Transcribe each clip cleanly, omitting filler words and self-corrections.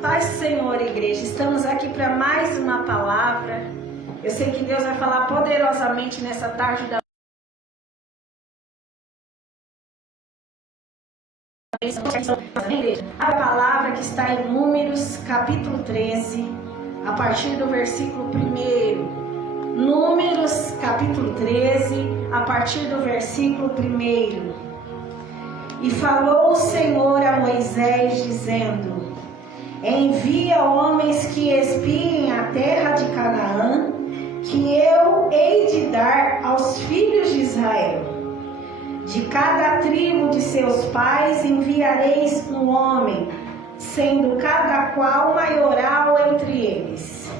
Paz do Senhor, igreja. Estamos aqui para mais uma palavra. Eu sei que Deus vai falar poderosamente nessa tarde da a palavra que está em Números, capítulo 13, a partir do versículo 1. Números, capítulo 13, a partir do versículo 1. E falou o Senhor a Moisés, dizendo: envia homens que espiem a terra de Canaã, que eu hei de dar aos filhos de Israel. De cada tribo de seus pais enviareis um homem, sendo cada qual maioral entre eles.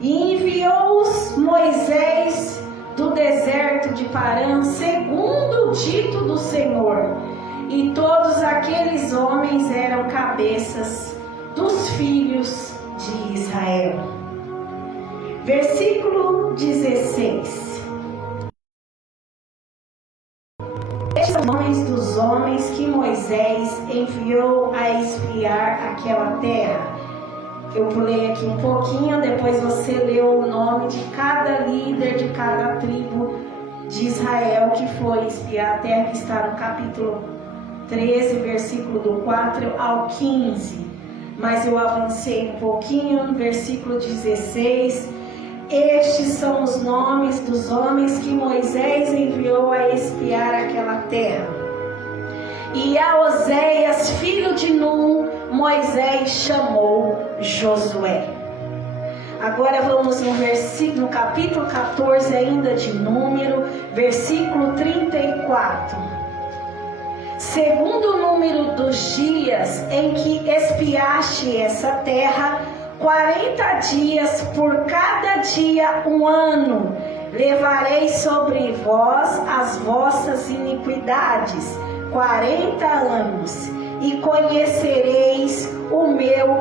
E enviou-os Moisés do deserto de Parã, segundo o dito do Senhor. E todos aqueles homens eram cabeças dos filhos de Israel. Versículo 16. Estes são os nomes dos homens que Moisés enviou a espiar aquela terra. Eu pulei aqui um pouquinho, depois você leu o nome de cada líder de cada tribo de Israel que foi espiar a terra, que está no capítulo 13, versículo do 4 ao 15. Mas eu avancei um pouquinho, no versículo 16. Estes são os nomes dos homens que Moisés enviou a espiar aquela terra. E a Oséias, filho de Num, Moisés chamou Josué. Agora vamos no capítulo 14 ainda de Número, versículo 34. Segundo o número dos dias em que espiaste essa terra, 40 dias, por cada dia 1 ano, levarei sobre vós as vossas iniquidades, 40 anos, e conhecereis o meu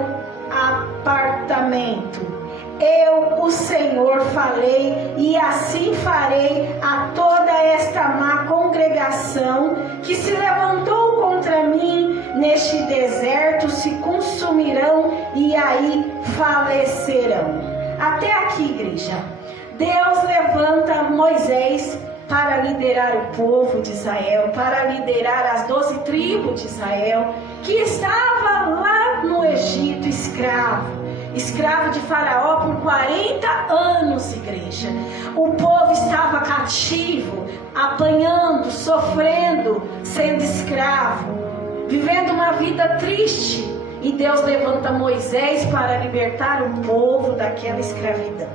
apartamento. Eu, o Senhor, falei, e assim farei a toda esta má congregação que se levantou contra mim neste deserto, se consumirão e aí falecerão. Até aqui, igreja. Deus levanta Moisés para liderar o povo de Israel, para liderar as 12 tribos de Israel, que estava lá no Egito escravo de Faraó por 40 anos, igreja. O povo estava cativo, apanhando, sofrendo, sendo escravo, vivendo uma vida triste. E Deus levanta Moisés para libertar o povo daquela escravidão.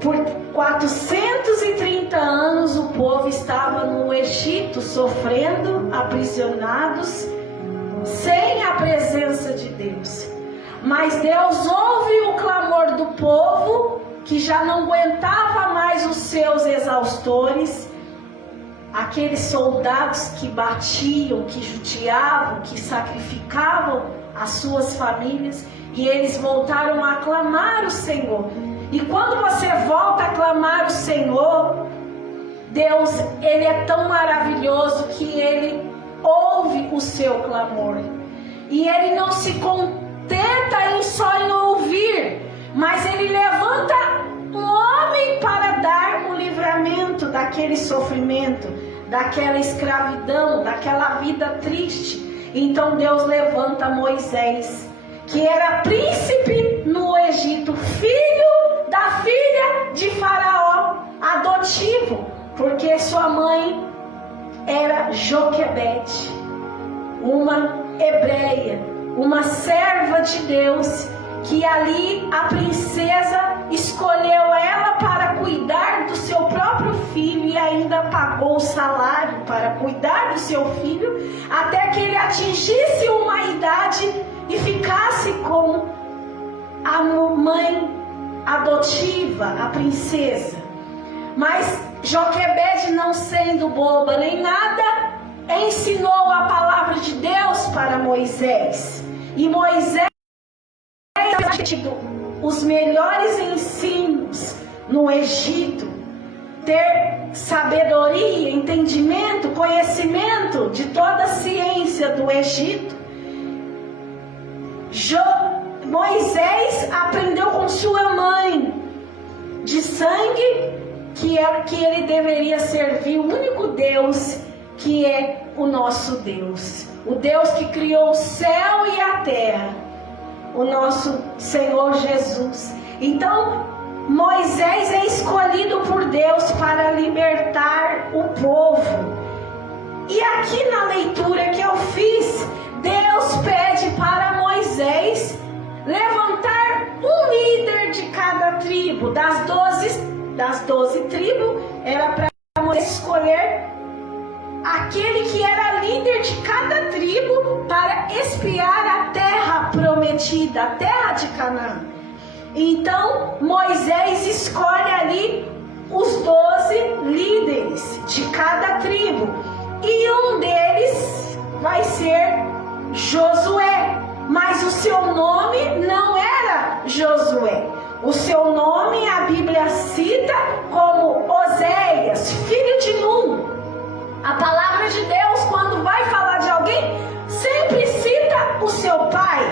Por 430 anos o povo estava no Egito, sofrendo, aprisionados, sem a presença de Deus. Mas Deus ouve o clamor do povo, que já não aguentava mais os seus exaustores, aqueles soldados que batiam, que judiavam, que sacrificavam as suas famílias, e eles voltaram a clamar o Senhor. E quando você volta a clamar o Senhor, Deus, Ele é tão maravilhoso que Ele ouve o seu clamor. E Ele não se contenta só em ouvir, mas Ele levanta um homem para dar um livramento daquele sofrimento, daquela escravidão, daquela vida triste. Então Deus levanta Moisés, que era príncipe no Egito, filho da filha de Faraó, adotivo, porque sua mãe era Joquebede, uma hebreia, uma serva de Deus, que ali a princesa escolheu ela para cuidar do seu próprio filho e ainda pagou o salário para cuidar do seu filho até que ele atingisse uma idade e ficasse com a mãe adotiva, a princesa. Mas Joquebede, não sendo boba nem nada, ensinou a palavra de Deus para Moisés. E Moisés tido os melhores ensinos no Egito, ter sabedoria, entendimento, conhecimento de toda a ciência do Egito. Moisés aprendeu com sua mãe de sangue que ele deveria servir o único Deus, que é o nosso Deus, o Deus que criou o céu e a terra, o nosso Senhor Jesus. Então Moisés é escolhido por Deus para libertar o povo. E aqui na leitura que eu fiz, Deus pede para Moisés levantar um líder de cada tribo. Das 12 tribos, era para Moisés escolher aquele que era líder de cada tribo para espiar a terra prometida, a terra de Canaã. Então Moisés escolhe ali os 12 líderes de cada tribo, e um deles vai ser Josué, mas o seu nome não era Josué. O seu nome a Bíblia cita como Oséias, filho de Num. A palavra de Deus, quando vai falar de alguém, sempre cita o seu pai.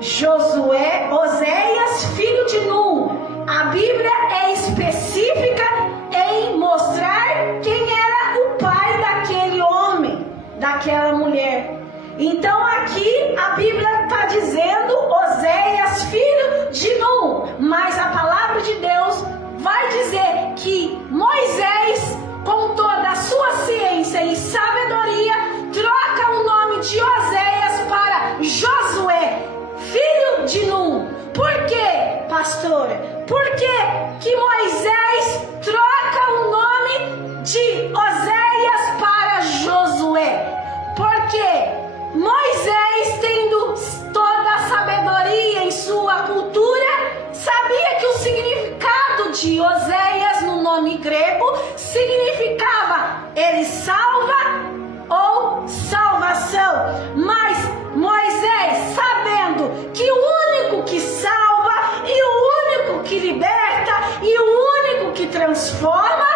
Josué, Oséias, filho de Num. A Bíblia é específica em mostrar quem era o pai daquele homem, daquela mulher. Então aqui a Bíblia está dizendo Oséias, filho de Num, mas a palavra de Deus vai dizer que Moisés, com toda a sua ciência e sabedoria, troca o nome de Oséias para Josué, filho de Num. Por quê, pastora? Por que Moisés troca o nome de Oséias para Josué? Porque Moisés, tendo toda a sabedoria em sua cultura, sabia que o significado de Oséias no nome grego significava ele salva ou salvação. Mas Moisés, sabendo que o único que salva e o único que liberta e o único que transforma,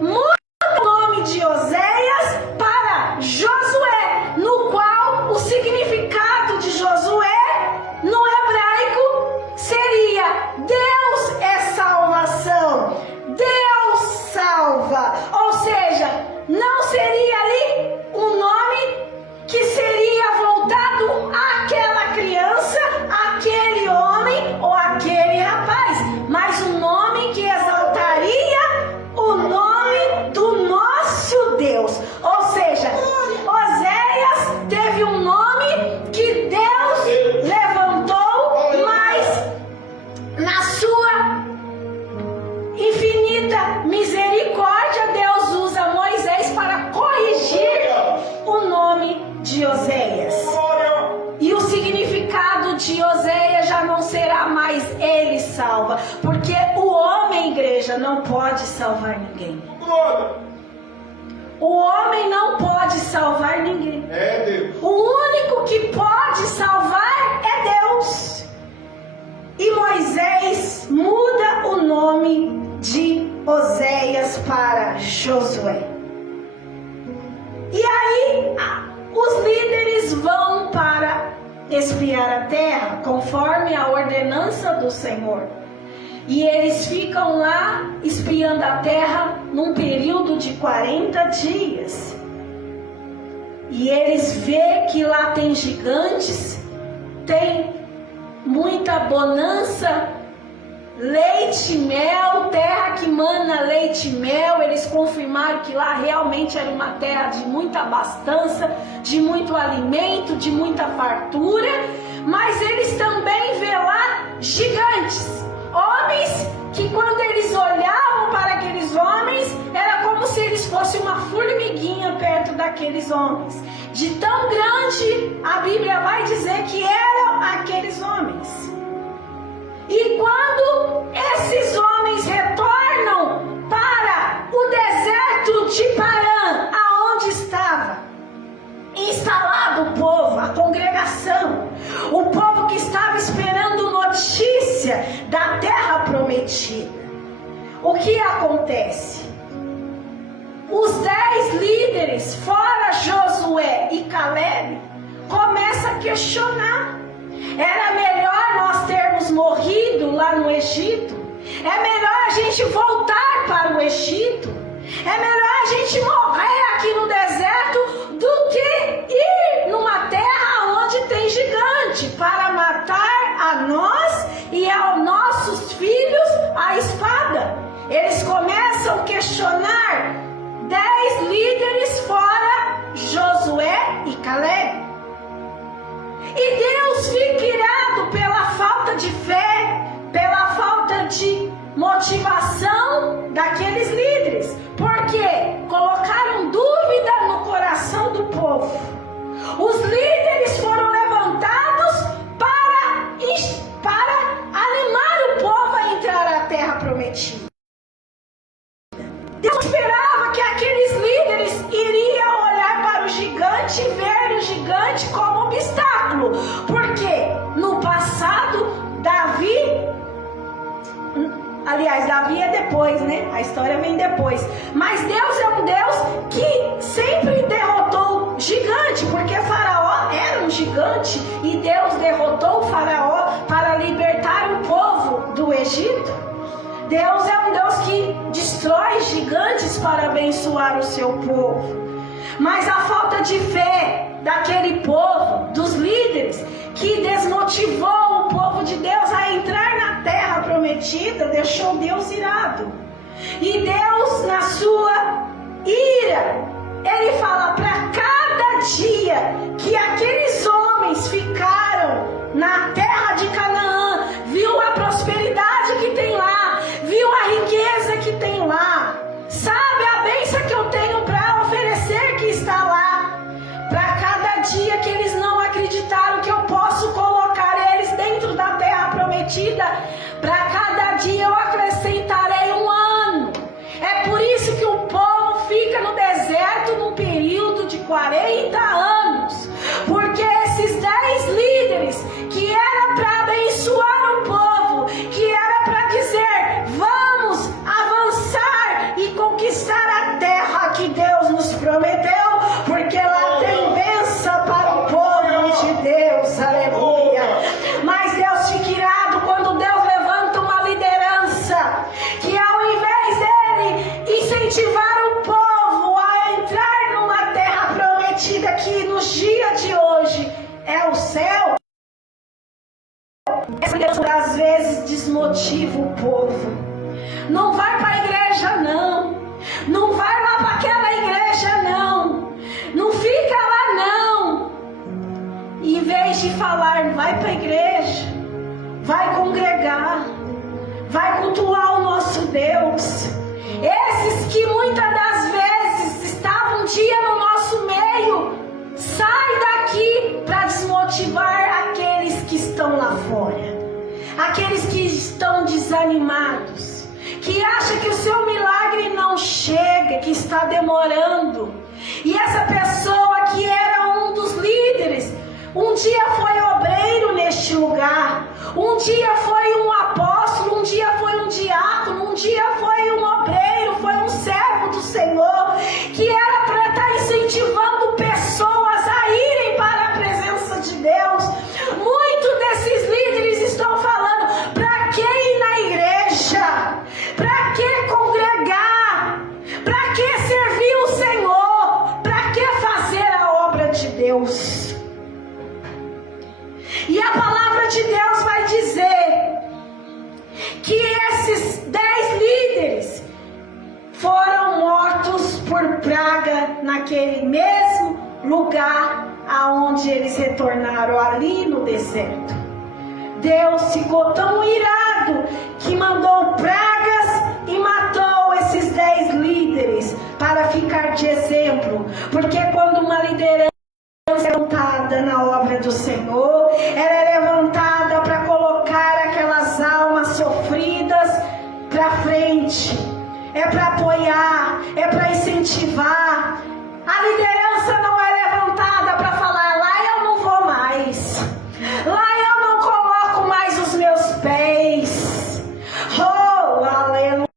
muda o nome de Oséias para Josué, no qual o significado de Josué no hebraico seria Deus é salvação, Deus salva. Ou seja, não seria ali um nome que seria voltado àquela criança, àquele homem ou àquele rapaz, mas um nome que exaltaria o nome do nosso Deus. Ou seja, Oséias teve um nome que Deus levantou, mas na sua infinita misericórdia, Deus usa Moisés para corrigir o nome de Oséias. E o significado de Oséias já não será mais ele salva, porque o homem, igreja, não pode salvar ninguém. O homem não pode salvar ninguém. É Deus. O único que pode salvar é Deus. E Moisés muda o nome de Oséias para Josué. E aí os líderes vão para espiar a terra, conforme a ordenança do Senhor. E eles ficam lá espiando a terra num período de 40 dias. E eles veem que lá tem gigantes, tem muita bonança, leite e mel, terra que mana leite e mel. Eles confirmaram que lá realmente era uma terra de muita abastança, de muito alimento, de muita fartura. Mas eles também vê lá gigantes, homens que quando eles olhavam para aqueles homens, era como se eles fossem uma formiguinha perto daqueles homens. De tão grande, a Bíblia vai dizer que eram aqueles homens. E quando esses homens retornam para o deserto de Parã, aonde estava instalado o povo, a congregação, o povo que estava esperando notícia da terra prometida, o que acontece? Os 10 líderes, fora Josué e Caleb, começam a questionar. Era melhor morrido lá no Egito. É melhor a gente voltar para o Egito. É melhor a gente morrer aqui no deserto do que ir numa terra onde tem gigante para matar a nós e aos nossos filhos a espada. Eles começam a questionar 10 líderes fora Josué e Caleb. E Deus fica irado pela falta de fé, pela falta de motivação daqueles líderes, porque colocaram dúvida no coração do povo. Os líderes foram levantados para animar o povo a entrar na terra prometida. Deus esperava que aqueles líderes iriam olhar para o gigante e ver o gigante como obstáculo, porque no passado Davi é depois, né? A história vem depois. Mas Deus é um Deus que sempre derrotou gigante, porque Faraó era um gigante e Deus derrotou o Faraó para libertar o povo do Egito. Deus é um Deus que destrói gigantes para abençoar o seu povo. Mas a falta de fé daquele povo, dos líderes, que desmotivou o povo de Deus a entrar na terra prometida, deixou Deus irado. E Deus, na sua ira, Ele fala: para cada dia que aqueles homens ficaram na terra de Canaã, viu a prosperidade que tem lá, viu a riqueza que tem lá, sabe a bênção que eu tenho para oferecer que está lá. Para cada dia que eles não acreditaram que eu posso colocar eles dentro da terra prometida, para cada dia eu acrescentarei um ano. É por isso que o povo fica no deserto num período de 40 anos, porque esses 10 líderes que era para abençoar o povo, que era para dizer: vamos avançar e conquistar a terra que Deus nos prometeu, porque lá tem bênção para o povo de Deus, aleluia. Mas Deus fica irado quando Deus levanta uma liderança que, ao invés dele incentivar o povo a entrar numa terra prometida, que nos dias de hoje é o céu, essa liderança às vezes desmotiva o povo. Não vai para a igreja não, não vai lá para aquela igreja não, não fica lá não. E, em vez de falar: vai para a igreja, vai congregar, vai cultuar o nosso Deus. Esses que muitas das vezes estavam um dia no nosso meio, sai daqui para desmotivar aqueles que estão lá fora, aqueles que estão desanimados, que acham que o seu milagre não chega, que está demorando. E essa pessoa que era um dos líderes, um dia foi obreiro neste lugar, um dia foi um apóstolo, um dia foi um diácono, um dia foi um obreiro, foi um servo do Senhor, que era para estar incentivando pessoas a irem para a presença de Deus. Muitos desses líderes estão falando: para que ir na igreja? Para que congregar? Para que servir o Senhor? Para que fazer a obra de Deus? E a palavra de Deus vai dizer que esses 10 líderes foram mortos por praga naquele mesmo lugar aonde eles retornaram, ali no deserto. Deus ficou tão irado que mandou pragas e matou esses 10 líderes para ficar de exemplo. Porque quando uma liderança é levantada na obra do Senhor, ela é levantada para colocar aquelas almas sofridas para frente, é para apoiar, é para incentivar. A liderança não é levantada para falar: lá eu não vou mais, lá eu não coloco mais os meus pés. Oh, aleluia.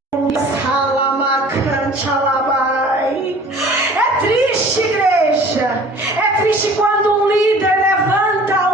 É triste, igreja, é triste quando um líder levanta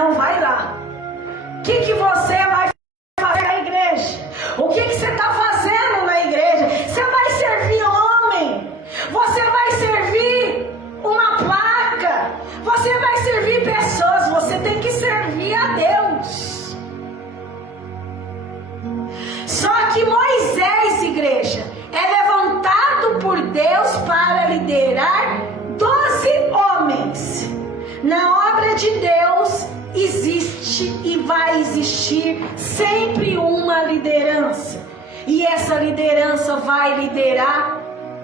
não vai lá. O que você vai fazer na igreja? O que você está fazendo na igreja? Você vai servir homem? Você vai servir uma placa? Você vai servir pessoas? Você tem que servir a Deus. Só que Moisés, igreja, é levantado por Deus para liderar 12 homens. Na obra de Deus existe e vai existir sempre uma liderança. E essa liderança vai liderar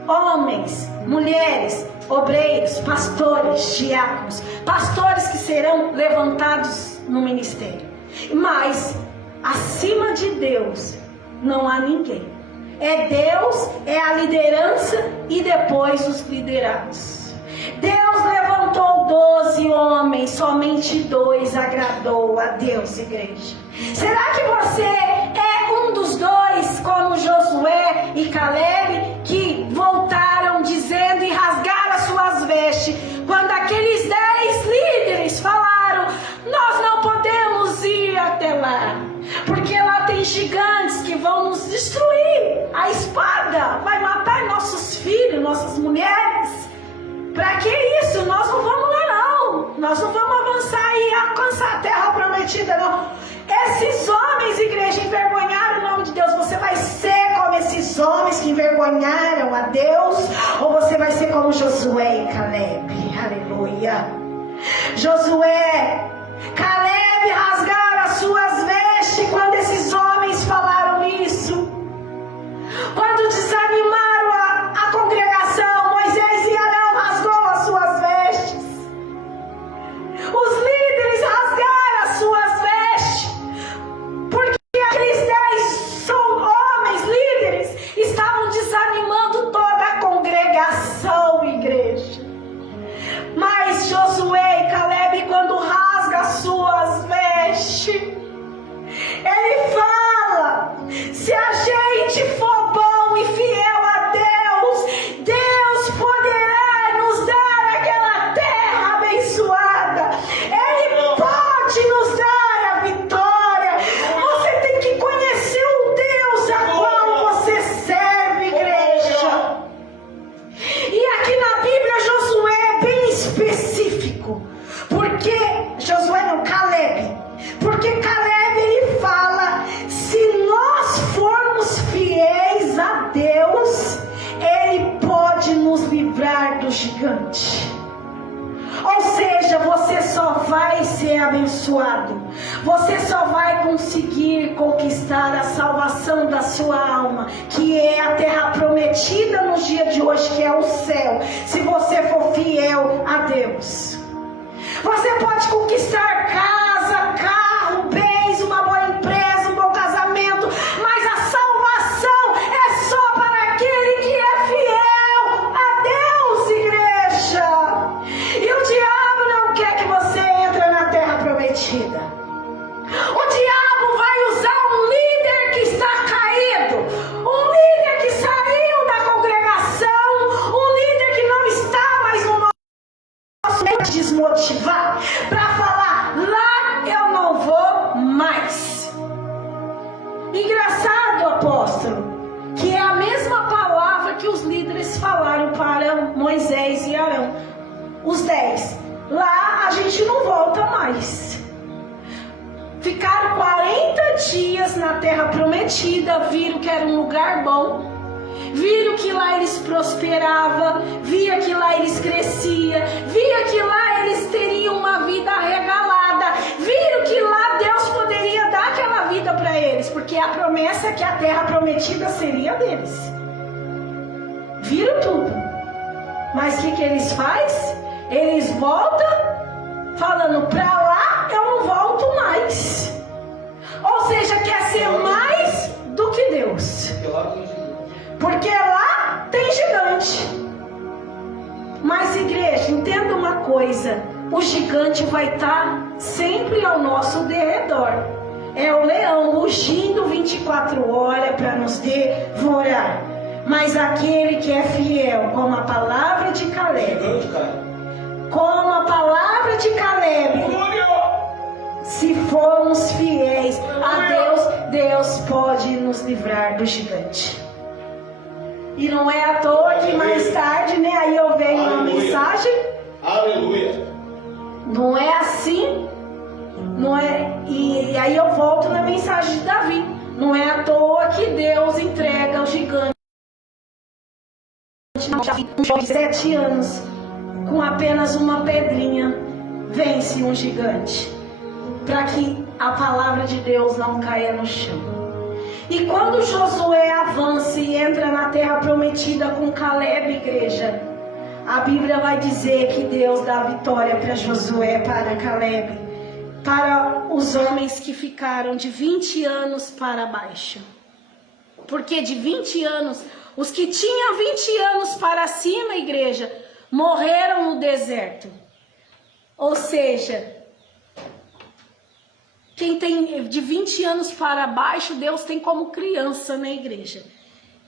homens, mulheres, obreiros, pastores, diáconos, pastores que serão levantados no ministério. Mas acima de Deus não há ninguém. É Deus, é a liderança e depois os liderados. Deus levantou 12 homens, somente 2 agradou a Deus, igreja. Será que você é um dos 2, como Josué e Caleb, que voltaram dizendo e rasgaram as suas vestes, quando aqueles 10 líderes falaram: nós não podemos ir até lá, porque lá tem gigantes que vão nos destruir, a espada vai matar nossos filhos, nossas mulheres. Para que isso? Nós não vamos lá não. Nós não vamos avançar e alcançar a terra prometida não. Esses homens, igreja, envergonharam o nome de Deus. Você vai ser como esses homens que envergonharam a Deus, ou você vai ser como Josué e Caleb? Aleluia. Josué, Caleb rasgaram as suas vestes quando esses homens falaram isso. Quando desanimaram a congregação, Moisés e Arão rasgou as suas vestes. Os líderes rasgaram as suas vestes, porque aqueles 10 homens líderes estavam desanimando toda a congregação, igreja. Mas Josué e Caleb, quando rasgam as suas vestes, ele fala: se a gente for bom e fiel a Deus, Deus poderá nos dar aquela terra abençoada. Ele pode nos dar a vitória. Você tem que conhecer o Deus a qual você serve, igreja. E aqui na Bíblia Josué é bem específico, porque Josué não, Caleb, porque Caleb ele fala: se nós formos fiéis a Deus, Ele pode nos livrar do gigante. Ou seja, você só vai ser abençoado, você só vai conseguir conquistar a salvação da sua alma, que é a terra prometida nos dias de hoje, que é o céu, se você for fiel a Deus. Você pode conquistar casa, carro, bens, uma boa empresa, um bom casamento, mas a salvação é só para aquele que é fiel a Deus, igreja. E o diabo não quer que você entre na terra prometida. O diabo vai usar um líder que está caído, um líder que saiu da congregação, um líder que não está mais no nosso meio, desmotivar, para falar: lá eu não vou mais. Engraçado, apóstolo, que é a mesma palavra que os líderes falaram para Moisés e Arão, os 10. Lá a gente não volta mais. Ficaram 40 dias na terra prometida, viram que era um lugar bom, viram que lá eles prosperavam, via que lá eles cresciam, via que lá eles teriam uma vida regalada, viram que lá Deus poderia dar aquela vida para eles, porque a promessa é que a terra prometida seria deles. Viram tudo, mas o que eles fazem? Eles voltam falando: para lá eu não volto mais. Ou seja, quer ser mais do que Deus, porque lá tem gigante. Mas, igreja, entenda uma coisa: o gigante vai estar sempre ao nosso derredor. É o leão rugindo 24 horas para nos devorar. Mas aquele que é fiel, como a palavra de Caleb, como a palavra de Caleb, Se formos fiéis a Deus, Deus pode nos livrar do gigante. E não é à toa que mais tarde, né, aí eu venho uma mensagem. Aleluia. Não é assim. Não é, e aí eu volto na mensagem de Davi. Não é à toa que Deus entrega o gigante. Um jovem de 7 anos, com apenas uma pedrinha, vence um gigante. Para que a palavra de Deus não caia no chão. E quando Josué avança e entra na terra prometida com Caleb, igreja, a Bíblia vai dizer que Deus dá vitória para Josué, para Caleb, para os homens que ficaram de 20 anos para baixo. Porque de 20 anos, os que tinham 20 anos para cima, igreja, morreram no deserto. Ou seja, quem tem de 20 anos para baixo, Deus tem como criança na igreja.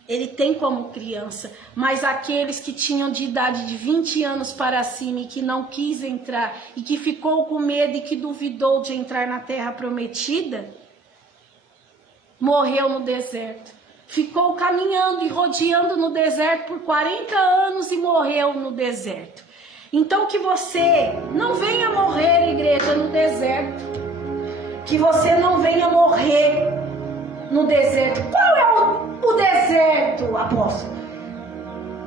Ele tem como criança. Mas aqueles que tinham de idade de 20 anos para cima e que não quis entrar, e que ficou com medo e que duvidou de entrar na terra prometida, morreu no deserto. Ficou caminhando e rodeando no deserto por 40 anos e morreu no deserto. Então que você não venha morrer, igreja, no deserto. Que você não venha morrer no deserto. Qual é o deserto, apóstolo?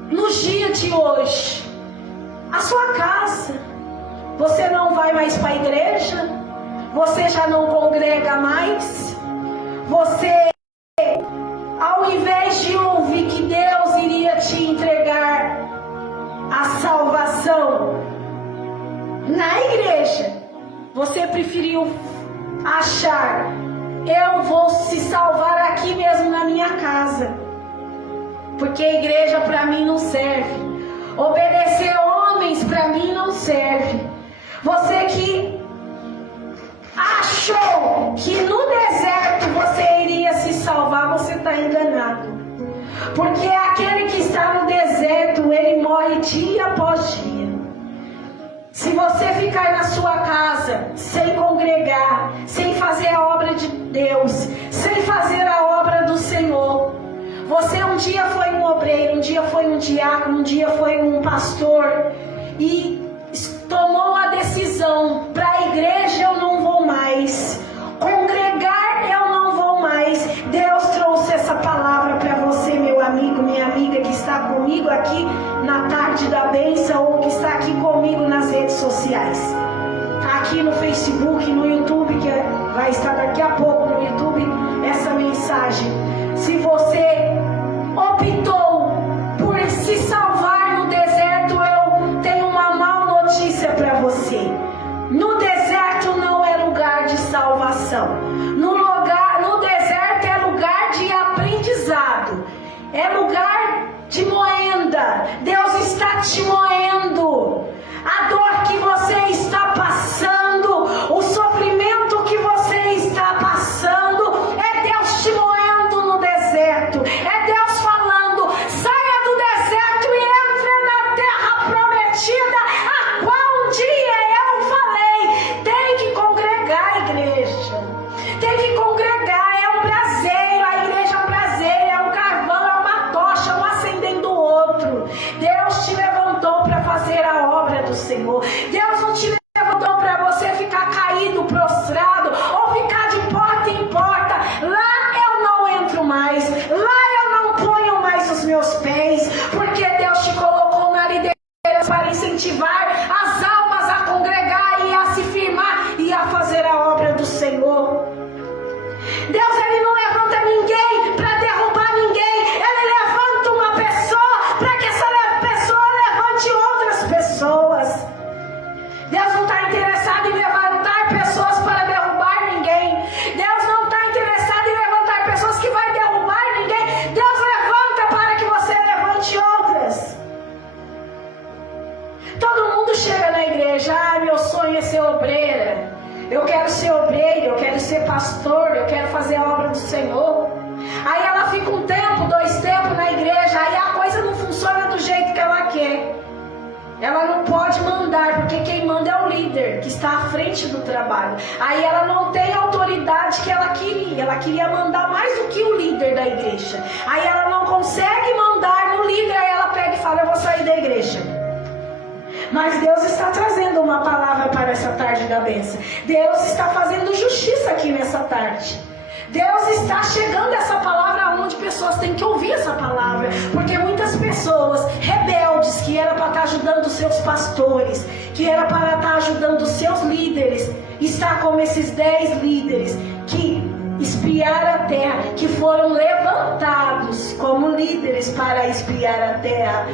Nos dias de hoje, a sua casa. Você não vai mais para a igreja? Você já não congrega mais? Você, ao invés de ouvir que Deus iria te entregar a salvação na igreja, você preferiu achar: eu vou se salvar aqui mesmo na minha casa, porque a igreja para mim não serve, obedecer homens para mim não serve. Você que achou que no deserto você iria se salvar, você está enganado, porque aquele que está no deserto, ele morre dia após dia. Se você ficar na sua casa, sem congregar, sem fazer a obra de Deus, sem fazer a obra do Senhor, você um dia foi um obreiro, um dia foi um diácono, um dia foi um pastor, e tomou a decisão: para a igreja eu não vou mais, congregar eu não vou mais. Deus trouxe essa palavra para você, meu amigo, minha amiga, que está comigo aqui na tarde da bênção, ou que está aqui comigo nas redes sociais, aqui no Facebook, no YouTube, que vai estar daqui a pouco no YouTube essa mensagem. Se você optou por se salvar no deserto, eu tenho uma má notícia para você. No deserto não é lugar de salvação. No deserto é lugar de aprendizado, é lugar de moenda. Deus está te moendo. A dor que você está passando, o sofrimento que você está passando, é Deus te moendo no deserto. É Deus falando: saia do deserto e entre na terra prometida, a qual um dia eu falei. Tem que congregar, igreja. Tem que congregar. É um braseiro, a igreja é um braseiro, é um carvão, é uma tocha, um acendendo o outro. Deus te levantou para fazer a obra do Senhor. Deus não te levantou para você ficar caído, prostrado, ou ficar de porta em porta. Lá eu não entro mais, lá eu não ponho mais os meus pés, porque Deus te colocou na liderança para incentivar as almas a congregar e a se firmar e a fazer a obra do Senhor. Deus, ele não levanta ninguém para derrubar ninguém. Ele levanta uma pessoa para que essa pessoa levante outras pessoas. Deus não está interessado em levantar pessoas para derrubar ninguém. Deus não está interessado em levantar pessoas que vai derrubar ninguém. Deus levanta para que você levante outras. Todo mundo chega na igreja: ah, meu sonho é ser obreira, eu quero ser obreiro, eu quero ser pastor, eu quero fazer a obra do Senhor. Aí ela fica um tempo, 2 tempos na igreja, aí a coisa não funciona do jeito que ela quer. Ela não pode mandar, porque quem manda é o líder. líder que está à frente do trabalho. Aí ela não tem a autoridade que ela queria mandar mais do que o líder da igreja. Aí ela não consegue mandar no líder, aí ela pega e fala: eu vou sair da igreja. Mas Deus está trazendo uma palavra para essa tarde da bênção. Deus está fazendo justiça aqui nessa tarde. Deus está chegando essa palavra onde pessoas têm que ouvir essa palavra. Porque muitas pessoas rebeldes, que era para estar ajudando os seus pastores, que era para estar ajudando os seus líderes, está como esses 10 líderes que espiaram a terra, que foram levantados como líderes para espiar a terra.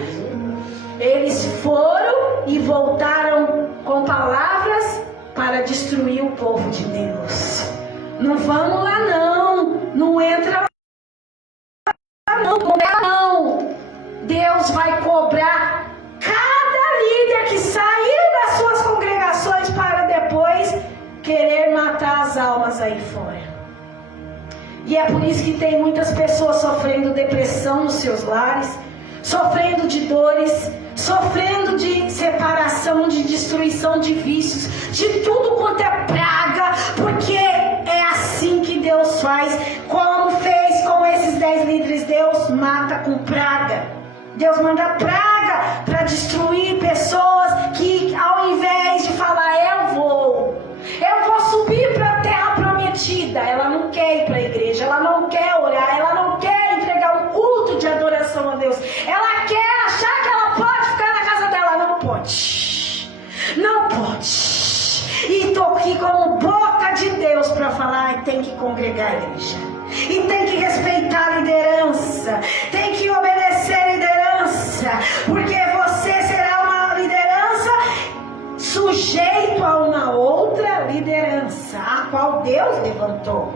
Eles foram e voltaram com palavras para destruir o povo de Deus. Não vamos lá não entra lá não. Deus vai cobrar cada líder que sair das suas congregações para depois querer matar as almas aí fora. E é por isso que tem muitas pessoas sofrendo depressão nos seus lares, sofrendo de dores, sofrendo de separação, de destruição de vícios, de tudo quanto é praga, porque é assim que Deus faz, como fez com esses 10 líderes. Deus mata com praga. Deus manda praga para destruir pessoas que, ao invés de falar: eu vou subir para a terra prometida, ela não quer ir para a igreja, ela não quer orar, ela não quer entregar um culto de adoração a Deus, ela quer achar que ela pode ficar na casa dela. Não pode. E estou aqui como boca de Deus para falar: tem que congregar a igreja, e tem que respeitar a liderança, tem que obedecer a liderança, porque você será uma liderança sujeito a uma outra liderança, a qual Deus levantou.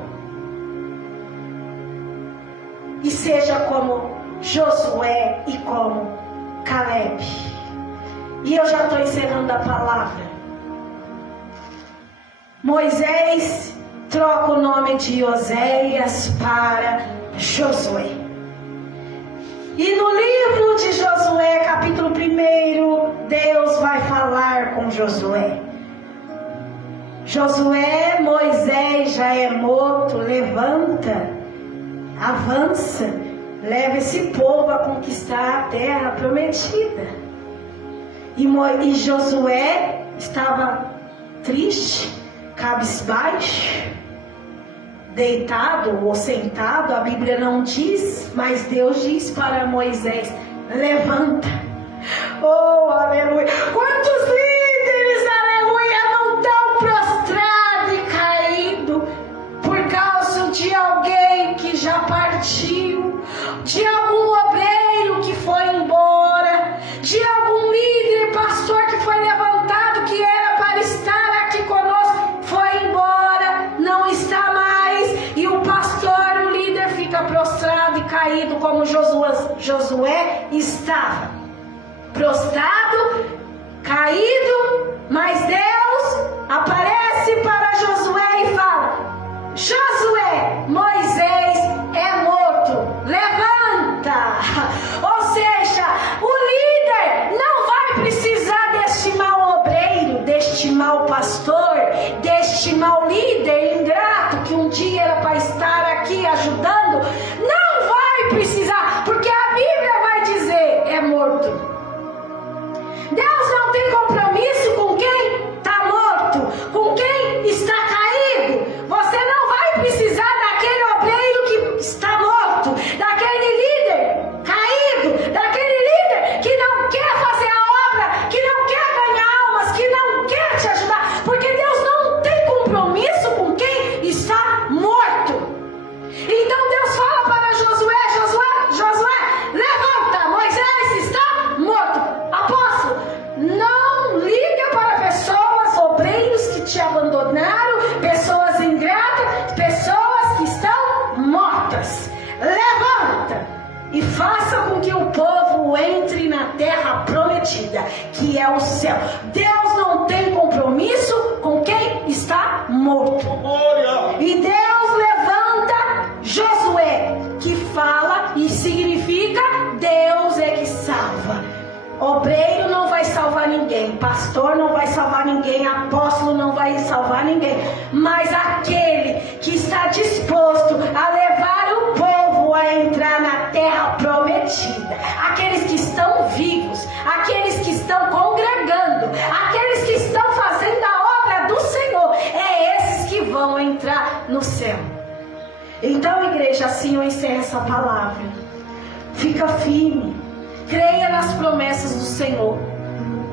E seja como Josué e como Caleb. E eu já estou encerrando a palavra. Moisés troca o nome de Oséias para Josué. E no livro de Josué, capítulo 1, Deus vai falar com Josué. Josué, Moisés já é morto, levanta, avança, leva esse povo a conquistar a terra prometida. E Josué estava triste, cabisbaixo, deitado ou sentado, a Bíblia não diz, mas Deus diz para Moisés: levanta. Oh, aleluia! Quantos líderes, aleluia, não estão prostrados e caídos por causa de alguém que já partiu, de algum obreiro que foi embora, de algum líder, pastor que foi levantado, que era para estar aqui conosco, foi embora, não está mais, e o pastor, o líder, fica prostrado e caído como Josué estava. Prostrado, caído, mas Deus aparece para Josué e fala: Josué, Moisés é morto, levanta. Ou seja, o líder não vai precisar deste mau obreiro, deste mau pastor, deste mau líder ingrato que um dia era para estar aqui ajudando. Não vai precisar, porque a Bíblia vai dizer: é morto. Deus não tem compromisso com quem está morto, com quem está caído. Você não vai precisar daquele obreiro que está morto, daquele líder caído, daquele líder que não quer fazer a obra, que não quer ganhar almas, que não quer te ajudar, porque Deus não tem compromisso com quem está morto. Então Deus fala para Josué: Josué, levanta, Moisés está morto. Apóstolo, não liga para pessoas, obreiros que te abandonaram, pessoas ingratas, pessoas que estão mortas. Levanta e faça com que o povo entre na terra prometida, que é o céu. Deus não tem compromisso com quem está morto. E Deus levanta Josué, que fala e significa Deus é que salva. Obreiro não vai vai salvar ninguém, pastor não vai salvar ninguém, apóstolo não vai salvar ninguém, mas aquele que está disposto a levar o povo a entrar na terra prometida, aqueles que estão vivos, aqueles que estão congregando, aqueles que estão fazendo a obra do Senhor, é esses que vão entrar no céu. Então, igreja, assim eu encerro essa palavra. Fica firme, creia nas promessas do Senhor,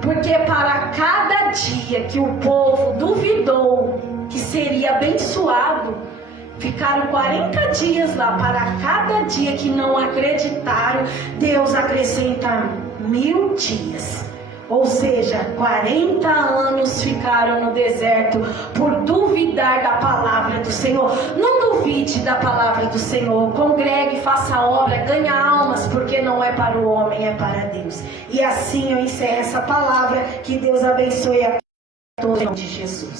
porque para cada dia que o povo duvidou que seria abençoado, ficaram 40 dias lá. Para cada dia que não acreditaram, Deus acrescenta 1000 dias. Ou seja, 40 anos ficaram no deserto por duvidar da palavra do Senhor. Não duvide da palavra do Senhor. Congregue, faça a obra, ganhe almas, porque não é para o homem, é para Deus. E assim eu encerro essa palavra. Que Deus abençoe a todos em nome de Jesus.